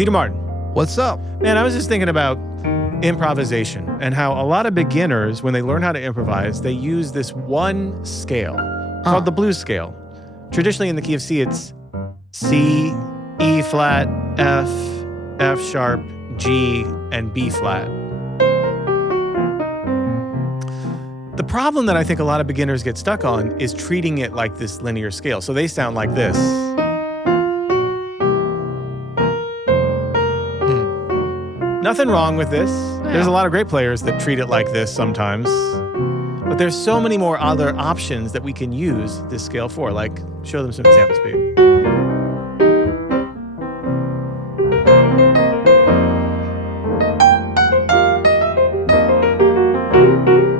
Peter Martin. What's up? Man, I was just thinking about improvisation and how a lot of beginners, when they learn how to improvise, they use this one scale called the blues scale. Traditionally in the key of C, it's C, E flat, F, F sharp, G, and B flat. The problem that I think a lot of beginners get stuck on is treating it like this linear scale. So they sound like this. Nothing wrong with this. Yeah. There's a lot of great players that treat it like this sometimes. But there's so many more other options that we can use this scale for. Like, show them some examples, Pete.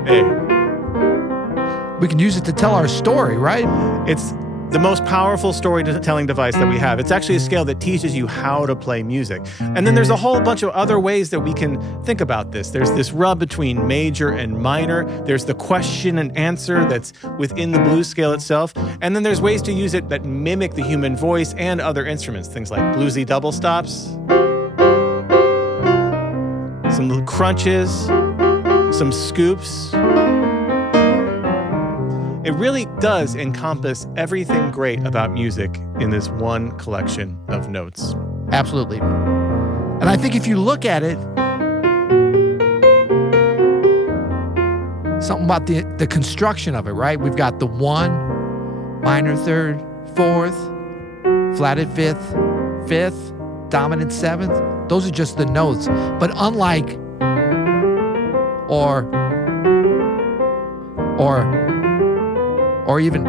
Hey. We can use it to tell our story, right? It's the most powerful storytelling device that we have. It's actually a scale that teaches you how to play music. And then there's a whole bunch of other ways that we can think about this. There's this rub between major and minor. There's the question and answer that's within the blues scale itself. And then there's ways to use it that mimic the human voice and other instruments. Things like bluesy double stops, some little crunches, some scoops. It really does encompass everything great about music in this one collection of notes. Absolutely. And I think if you look at it, something about the construction of it, right? We've got the 1, minor 3rd, 4th, flatted 5th, 5th, dominant 7th. Those are just the notes. But unlike or even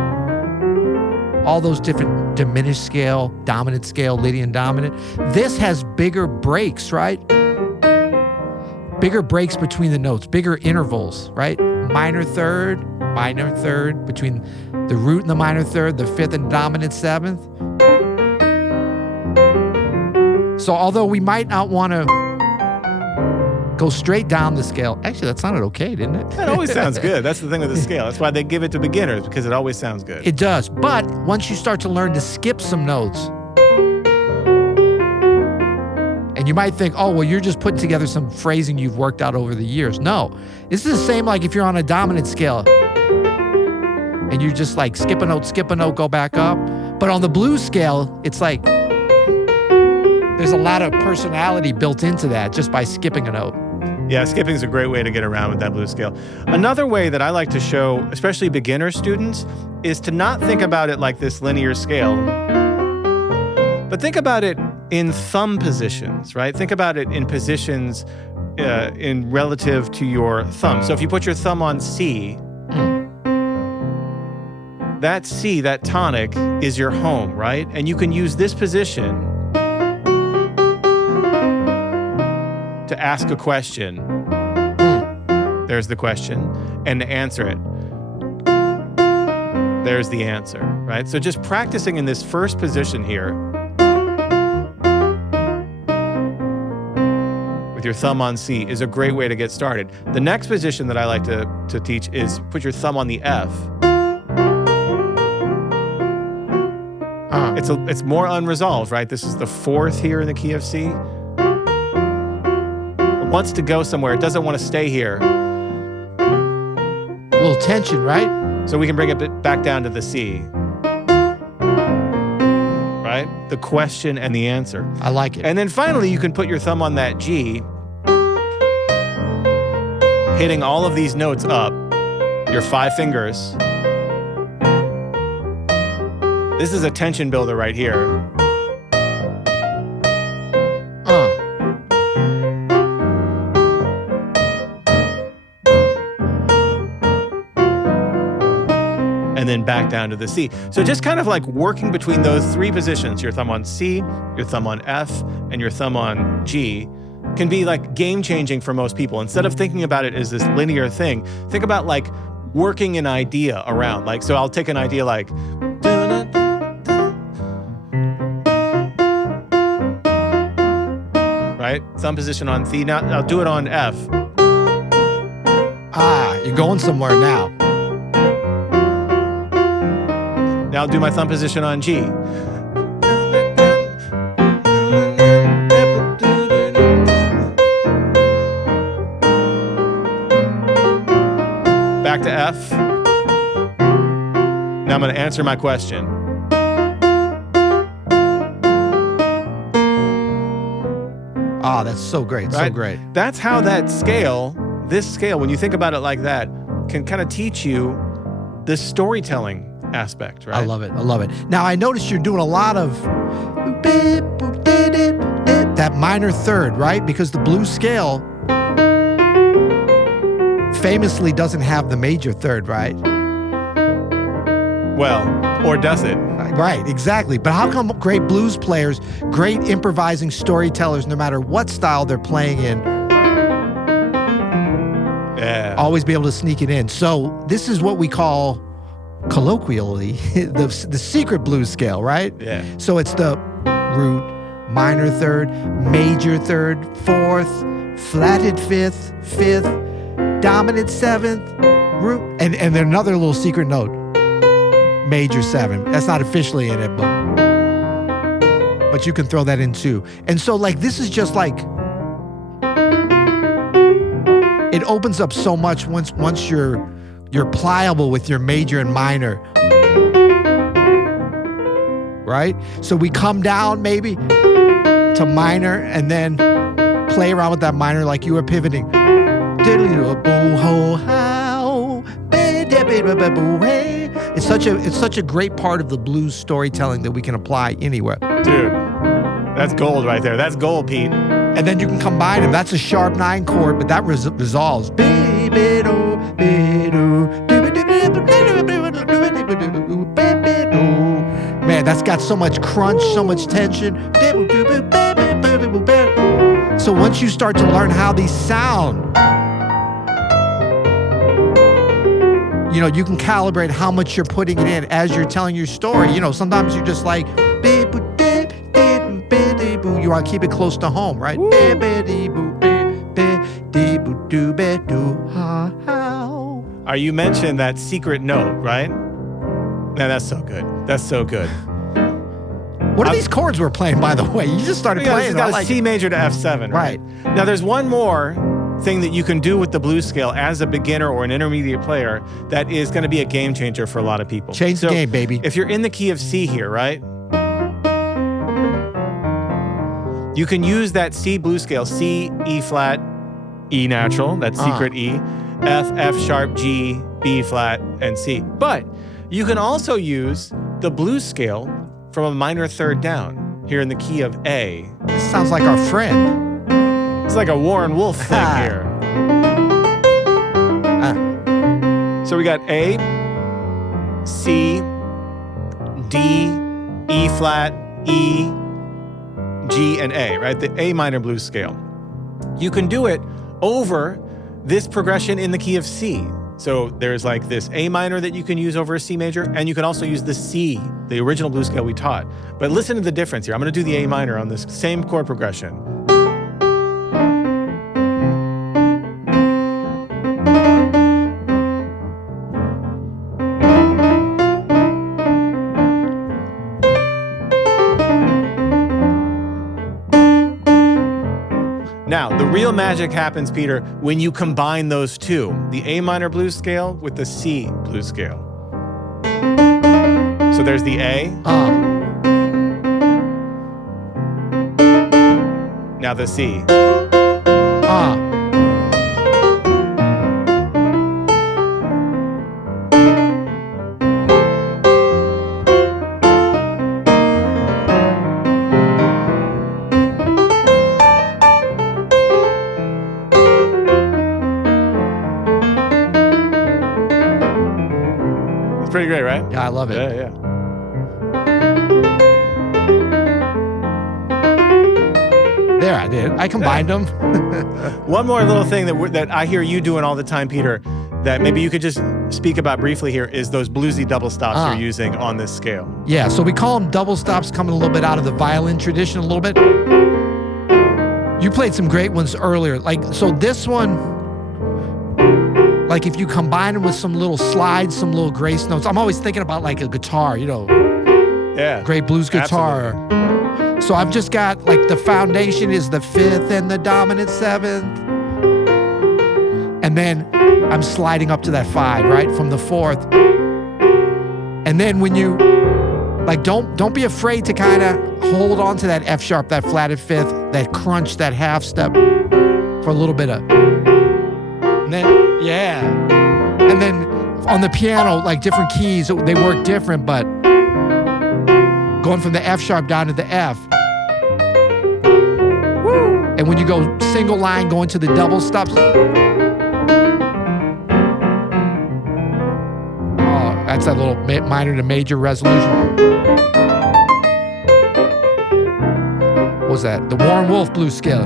all those different diminished scale, dominant scale, Lydian dominant, this has bigger breaks, right? Bigger breaks between the notes, bigger intervals, right? Minor 3rd, between the root and the minor 3rd, the 5th and dominant 7th. So although we might not want to go straight down the scale. Actually, that sounded okay, didn't it? That always sounds good. That's the thing with the scale. That's why they give it to beginners, because it always sounds good. It does. But once you start to learn to skip some notes, and you might think, oh, well, you're just putting together some phrasing you've worked out over the years. No. This is the same like if you're on a dominant scale and you just like skip a note, go back up. But on the blues scale, it's like there's a lot of personality built into that just by skipping a note. Yeah, skipping is a great way to get around with that blues scale. Another way that I like to show, especially beginner students, is to not think about it like this linear scale, but think about it in thumb positions, right? Think about it in positions in relative to your thumb. So if you put your thumb on C, that C, that tonic, is your home, right? And you can use this position to ask a question. There's the question. And to answer it. There's the answer, right? So just practicing in this first position here with your thumb on C is a great way to get started. The next position that I like to teach is put your thumb on the F. It's more unresolved, right? This is the 4th here in the key of C. Wants to go somewhere. It doesn't want to stay here. A little tension, right? So we can bring it back down to the C. Right? The question and the answer. I like it. And then finally, you can put your thumb on that G, hitting all of these notes up, your 5 fingers. This is a tension builder right here. And then back down to the C. So just kind of like working between those 3 positions, your thumb on C, your thumb on F, and your thumb on G, can be like game-changing for most people. Instead of thinking about it as this linear thing, think about like working an idea around. Like, so I'll take an idea like, right? Thumb position on C. Now I'll do it on F. You're going somewhere now. Now I'll do my thumb position on G. back to F. Now I'm going to answer my question. Oh, that's so great. Right? So great. That's how that scale, this scale, when you think about it like that, can kind of teach you the storytelling aspect, right? I love it. I love it. Now, I noticed you're doing a lot of that minor third, right? Because the blues scale famously doesn't have the major third, right? Well, or does it? Right, exactly. But how come great blues players, great improvising storytellers, no matter what style they're playing in, always be able to sneak it in? So this is what we call colloquially the secret blues scale, right? Yeah. So it's the root, minor third, major third, fourth, flatted fifth, dominant seventh, root, and then another little secret note, major seven. That's not officially in it, but you can throw that in too. And so like this is just like, it opens up so much once you're pliable with your major and minor. Right? So we come down maybe to minor and then play around with that minor like you were pivoting. It's such a great part of the blues storytelling that we can apply anywhere. Dude, that's gold right there. That's gold, Pete. And then you can combine them. That's a sharp 9 chord, but that resolves. Man, that's got so much crunch, so much tension. So once you start to learn how these sound, you know, you can calibrate how much you're putting it in as you're telling your story. You know, sometimes you're just like, you want to keep it close to home, right? You mentioned that secret note, right? Man, that's so good. That's so good. What are these chords we're playing, by the way? You just started playing. It's got a C major to F7, right? Now, there's one more thing that you can do with the blues scale as a beginner or an intermediate player that is going to be a game changer for a lot of people. Change the game, baby. If you're in the key of C here, right? You can use that C blues scale, C, E flat, E natural, that's secret E, F, F sharp, G, B flat, and C. But you can also use the blues scale from a minor third down here in the key of A. This sounds like our friend. It's like a Warren Wolf thing here. So we got A, C, D, E flat, E, G, and A, right? The A minor blues scale. You can do it over this progression in the key of C. So there's like this A minor that you can use over a C major, and you can also use the C, the original blues scale we taught. But listen to the difference here. I'm going to do the A minor on this same chord progression. Now, the real magic happens, Peter, when you combine those two, the A minor blues scale with the C blues scale. So there's the A. Now the C. Pretty great, right? Yeah, I love it. Yeah. There, I did. I combined them. One more little thing that I hear you doing all the time, Peter, that maybe you could just speak about briefly here is those bluesy double stops you're using on this scale. Yeah, so we call them double stops, coming a little bit out of the violin tradition a little bit. You played some great ones earlier. Like, so this one, like if you combine them with some little slides, some little grace notes. I'm always thinking about like a guitar, you know. Yeah. Great blues guitar. Absolutely. So I've just got like the foundation is the 5th and the dominant 7th. And And then I'm sliding up to that 5, right? From the 4th. And then when you, like, don't be afraid to kind of hold on to that F sharp, that flatted 5th, that crunch, that half step for a little bit of, and then, yeah. And then on the piano, like different keys, they work different, but going from the F sharp down to the F. And when you go single line, going to the double stops. Oh, that's that little minor to major resolution. What was that? The Warren Wolf blues scale.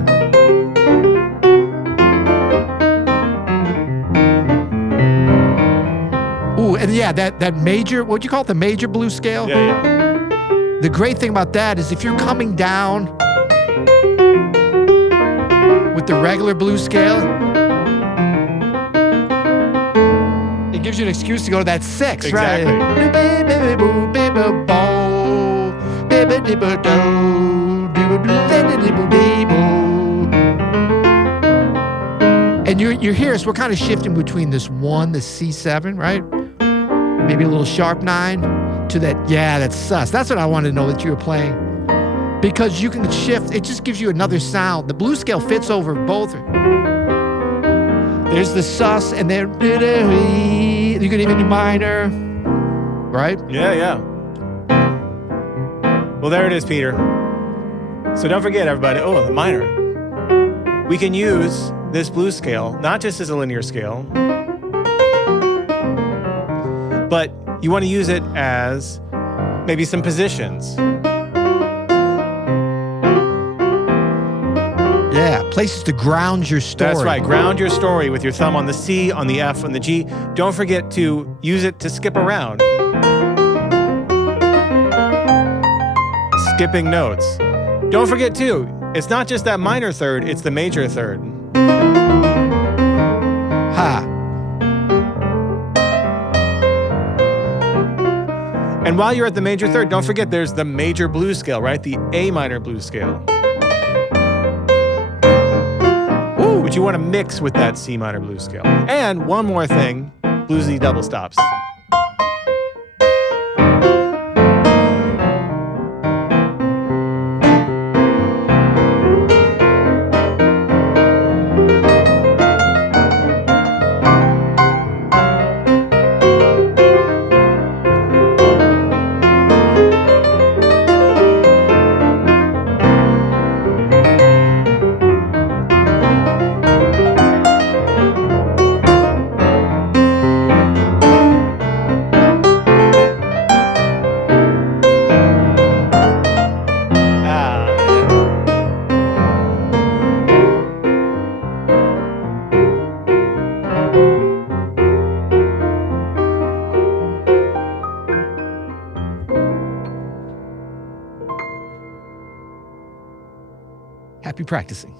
Ooh, and yeah, that major, what'd you call it? The major blues scale? Yeah. The great thing about that is if you're coming down with the regular blues scale, it gives you an excuse to go to that 6, Exactly. And you're here, so we're kind of shifting between this 1, the C7, right? Maybe a little sharp 9 to that, yeah, that's sus. That's what I wanted to know that you were playing. Because you can shift, it just gives you another sound. The blues scale fits over both. There's the sus, and then you can even do minor, right? Yeah. Well, there it is, Peter. So don't forget, everybody. Oh, the minor. We can use this blues scale not just as a linear scale, but you want to use it as maybe some positions. Yeah, places to ground your story. That's right. Ground your story with your thumb on the C, on the F, on the G. Don't forget to use it to skip around. Skipping notes. Don't forget, too, it's not just that minor third, it's the major third. Ha. And while you're at the major third, don't forget there's the major blues scale, right? The A minor blues scale. Which you want to mix with that C minor blues scale. And one more thing, bluesy double stops. Happy practicing.